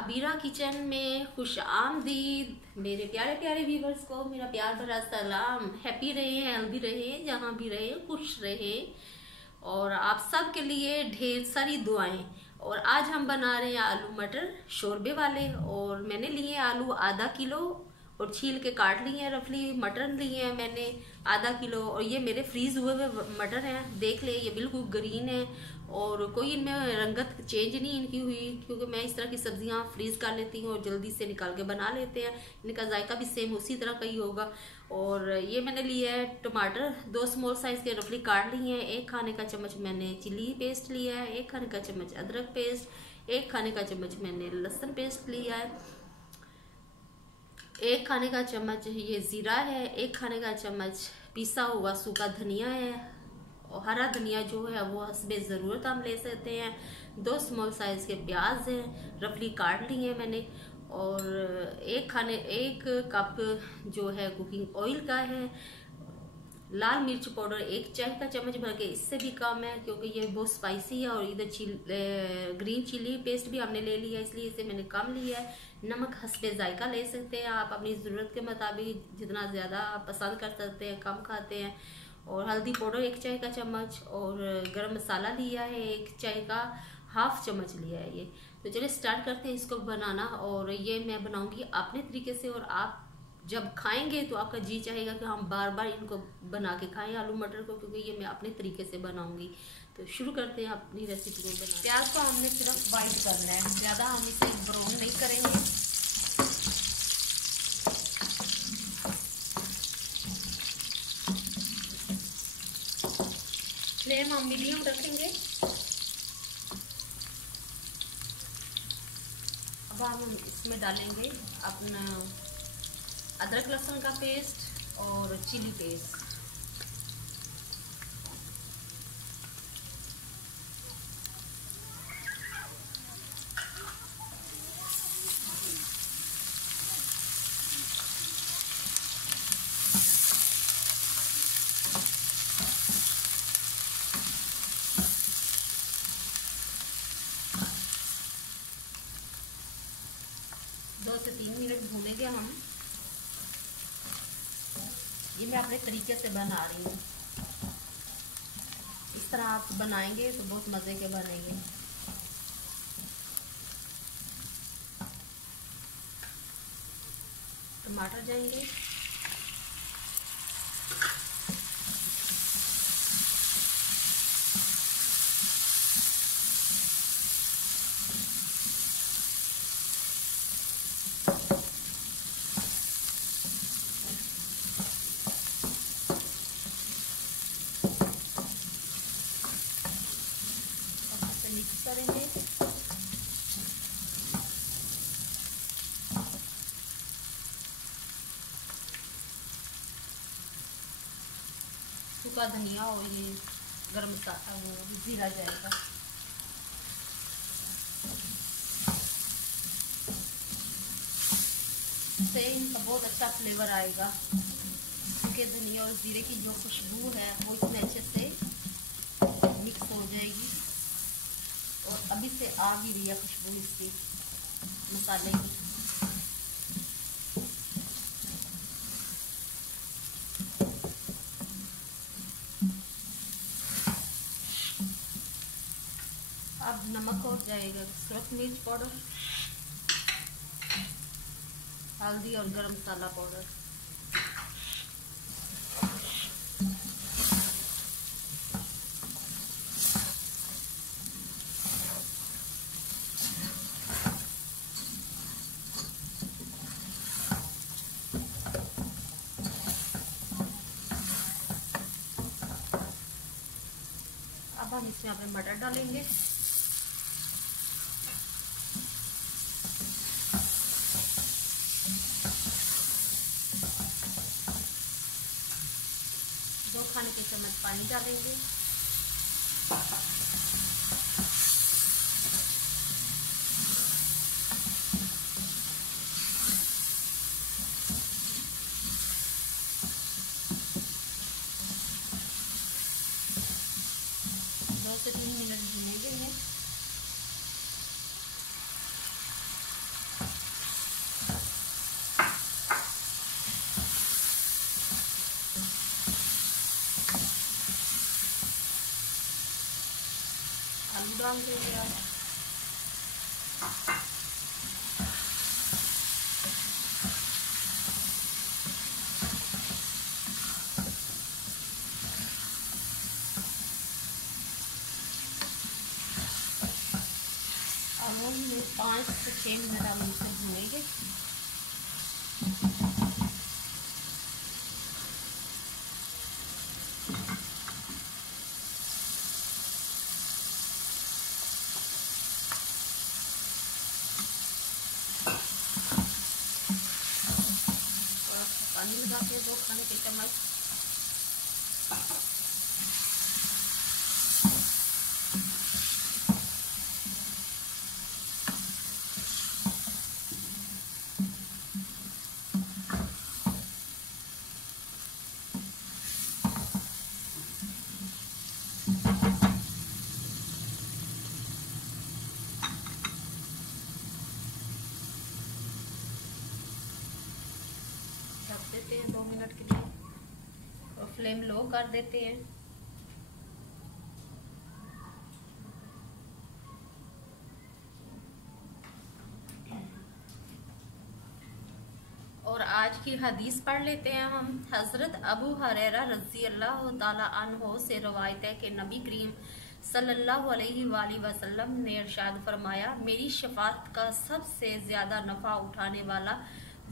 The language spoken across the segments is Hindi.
अबीरा किचन में खुश आमदीद मेरे प्यारे प्यारे व्यूवर्स को मेरा प्यार भरा सलाम। हैप्पी रहे, हेल्दी रहे, जहाँ भी रहे खुश रहे और आप सब के लिए ढेर सारी दुआएं। और आज हम बना रहे हैं आलू मटर शोरबे वाले। और मैंने लिए आलू आधा किलो और छील के काट लिए हैं रफली। मटर लिए हैं मैंने आधा किलो और ये मेरे फ्रीज हुए हुए मटर हैं। देख ले ये बिल्कुल ग्रीन है और कोई इनमें रंगत चेंज नहीं इनकी हुई, क्योंकि मैं इस तरह की सब्जियां फ्रीज कर लेती हूँ और जल्दी से निकाल के बना लेते हैं। इनका जायका भी सेम उसी तरह का ही होगा। और ये मैंने लिया है टमाटर 2 स्मॉल साइज के रफली काट लिए हैं। 1 खाने का चम्मच मैंने चिली पेस्ट लिया है, 1 खाने का चम्मच अदरक पेस्ट, 1 खाने का चम्मच मैंने लहसुन पेस्ट लिया है, 1 खाने का चम्मच ये जीरा है, 1 खाने का चम्मच पिसा हुआ सूखा धनिया है और हरा धनिया जो है वो हस्बे ज़रूरत हम ले सकते हैं। 2 स्मॉल साइज के प्याज हैं रफली काट लिए हैं मैंने। और 1 कप जो है कुकिंग ऑयल का है। लाल मिर्च पाउडर 1 चाय का चम्मच भर के, इससे भी कम है क्योंकि ये बहुत स्पाइसी है। और इधर ग्रीन चिली पेस्ट भी हमने ले लिया इसलिए इसे मैंने कम लिया है। नमक हस्बे जायका ले सकते हैं आप अपनी ज़रूरत के मुताबिक, जितना ज़्यादा आप पसंद कर सकते हैं कम खाते हैं। और हल्दी पाउडर 1 चाय का चम्मच और गरम मसाला लिया है 1 चाय का हाफ चम्मच लिया है ये। तो चलिए स्टार्ट करते हैं इसको बनाना। और ये मैं बनाऊंगी अपने तरीके से और आप जब खाएंगे तो आपका जी चाहेगा कि हम बार बार इनको बना के खाएं आलू मटर को, क्योंकि ये मैं अपने तरीके से बनाऊंगी। तो शुरू करते हैं अपनी रेसिपी को बनाना। प्याज को हमने सिर्फ वाइट करना है, ज़्यादा हम इसे ब्राउन नहीं करेंगे। फ्लेम हम मीडियम रखेंगे। अब हम इसमें डालेंगे अपना अदरक लहसुन का पेस्ट और चिली पेस्ट। दो से 3 मिनट भूनेंगे हम। ये मैं अपने तरीके से बना रही हूँ। इस तरह आप बनाएंगे तो बहुत मज़े के बनेंगे। टमाटर जाएंगे, मिक्स करेंगे। सूखा धनिया और ये गरम मसाला वो जीरा जाएगा। इससे इनका बहुत अच्छा फ्लेवर आएगा क्योंकि धनिया और जीरे की जो खुशबू है वो इतने अच्छे से मिक्स हो जाएगी। और अभी से आ भी रही है खुशबू इसकी मसाले की। अब नमक और जाएगा, सूरख मिर्च पाउडर, हल्दी और गरम मसाला पाउडर। अब हम इसमें अपने मटर डालेंगे। दो खाने के चम्मच पानी डालेंगे। से 3 मिनट भूनेंगे। डाल देंगे आप। अब हम 5 से 6 मिनट हम इसे भूनेंगे। पानी लगा के 2 खाने के चम्मच। ढक देते हैं 2 मिनट के लिए और फ्लेम लो कर देते हैं। और आज की हदीस पढ़ लेते हैं हम। हजरत अबू हुरैरा रज़ी अल्लाह ताला अन्हो से रवायत है कि नबी करीम सल्लल्लाहु अलैहि वसल्लम ने इरशाद फरमाया, मेरी शफाअत का सबसे ज्यादा नफा उठाने वाला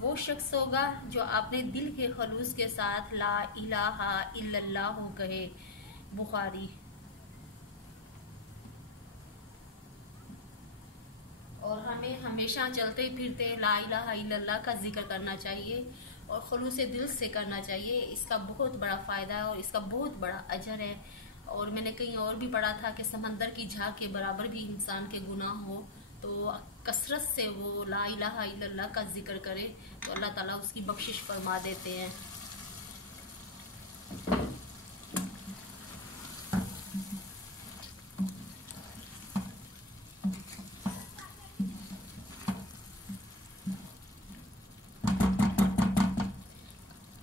वो शख्स होगा जो अपने दिल के खलूस के साथ ला इलाहा इल्लल्लाह कहे। बुखारी। और हमें हमेशा चलते फिरते ला इलाहा इल्लल्लाह का जिक्र करना चाहिए और खलूस दिल से करना चाहिए। इसका बहुत बड़ा फ़ायदा है और इसका बहुत बड़ा अजर है। और मैंने कहीं और भी पढ़ा था कि समंदर की झाग के बराबर भी इंसान के गुनाह हो तो कसरत से वो ला इलाहा इल्लल्लाह का जिक्र करे तो अल्लाह ताला उसकी बख्शिश फरमा देते हैं।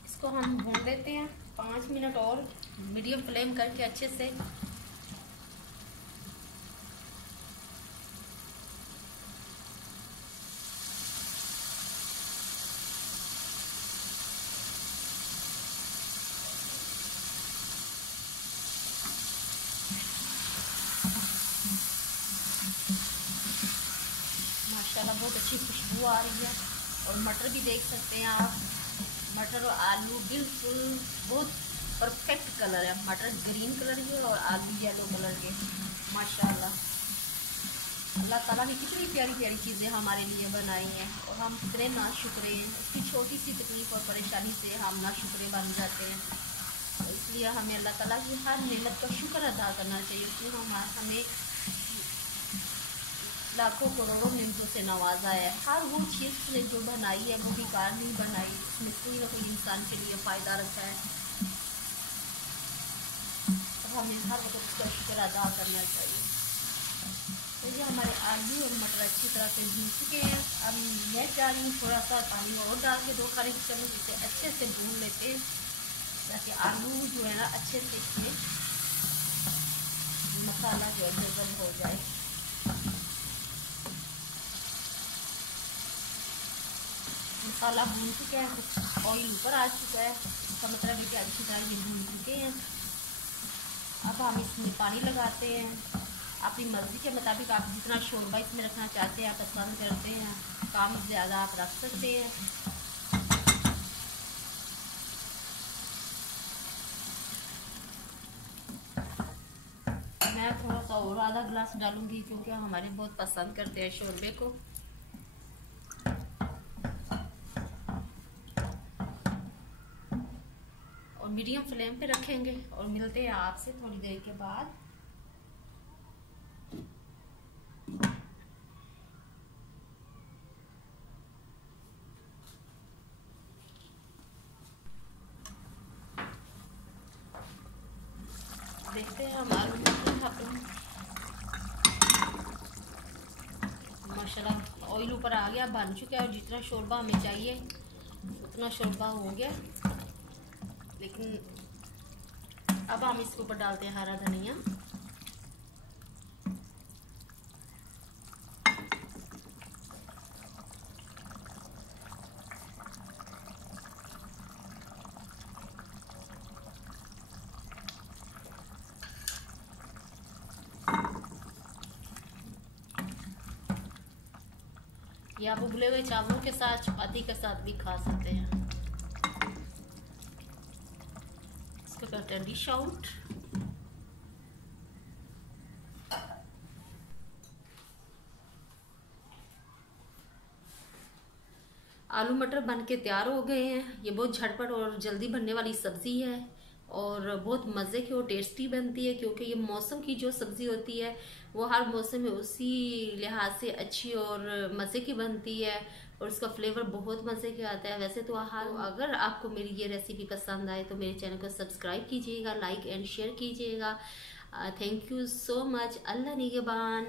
इसको हम भून देते हैं 5 मिनट और मीडियम फ्लेम करके अच्छे से। माशाल्लाह बहुत अच्छी खुशबू आ रही है। और मटर भी देख सकते हैं आप, मटर और आलू बिल्कुल बहुत परफेक्ट कलर है। मटर ग्रीन कलर के और आलू येलो कलर के। माशाल्लाह अल्लाह ताला ने कितनी प्यारी प्यारी चीज़ें हमारे लिए बनाई हैं और हम कितने नाशुक्रे हैं। उसकी छोटी सी तकलीफ और परेशानी से हम नाशुक्रे बन जाते हैं। तो इसलिए हमें अल्लाह ताला की हर नेमत का शुक्र अदा करना चाहिए। उसने हमें लाखों करोड़ों नेमतों से नवाजा है। हर वो चीज़ ने जो बनाई है वो बेकार नहीं बनाई, उसमें कोई ना कोई इंसान के लिए फ़ायदा रखा है। तो हमें हर वक्त उसका शुक्र अदा करना चाहिए। तो ये हमारे आलू और मटर अच्छी तरह से भून चुके हैं। अब मैं चाह रही हूँ थोड़ा सा पानी और डाल के 2 खाने के चम्मच इसे अच्छे से भून लेते हैं ताकि आलू जो है ना अच्छे से इसमें मसाला जो है जज़ब हो जाए। मसाला भून चुका है, कुछ ऑयल ऊपर आ चुका है, इसका मतलब है कि अच्छी तरह ये भून चुके हैं। अब हम इसमें पानी लगाते हैं अपनी मर्ज़ी के मुताबिक। आप जितना शोरबा इसमें रखना चाहते हैं, आप पसंद करते हैं, कम ज़्यादा आप रख सकते हैं। मैं थोड़ा सा और आधा गिलास डालूंगी क्योंकि हमारे बहुत पसंद करते हैं शोरबे को। और मीडियम फ्लेम पे रखेंगे और मिलते हैं आपसे थोड़ी देर के बाद। देखते हैं हम आलू माशाल्लाह ऑयल ऊपर आ गया, बन चुका है और जितना शोरबा हमें चाहिए उतना शोरबा हो गया। लेकिन अब हम इसके ऊपर डालते हैं हरा धनिया। या आप उबले हुए चावलों के साथ, चपाती के साथ भी खा सकते हैं। इसको करते हैं डिश आउट। आलू मटर बन के तैयार हो गए हैं। ये बहुत झटपट और जल्दी बनने वाली सब्जी है और बहुत मज़े की और टेस्टी बनती है, क्योंकि ये मौसम की जो सब्जी होती है वो हर मौसम में उसी लिहाज से अच्छी और मज़े की बनती है और उसका फ्लेवर बहुत मज़े का आता है। वैसे तो अगर आपको मेरी ये रेसिपी पसंद आए तो मेरे चैनल को सब्सक्राइब कीजिएगा, लाइक एंड शेयर कीजिएगा। Thank you so much. Allah निगहबान।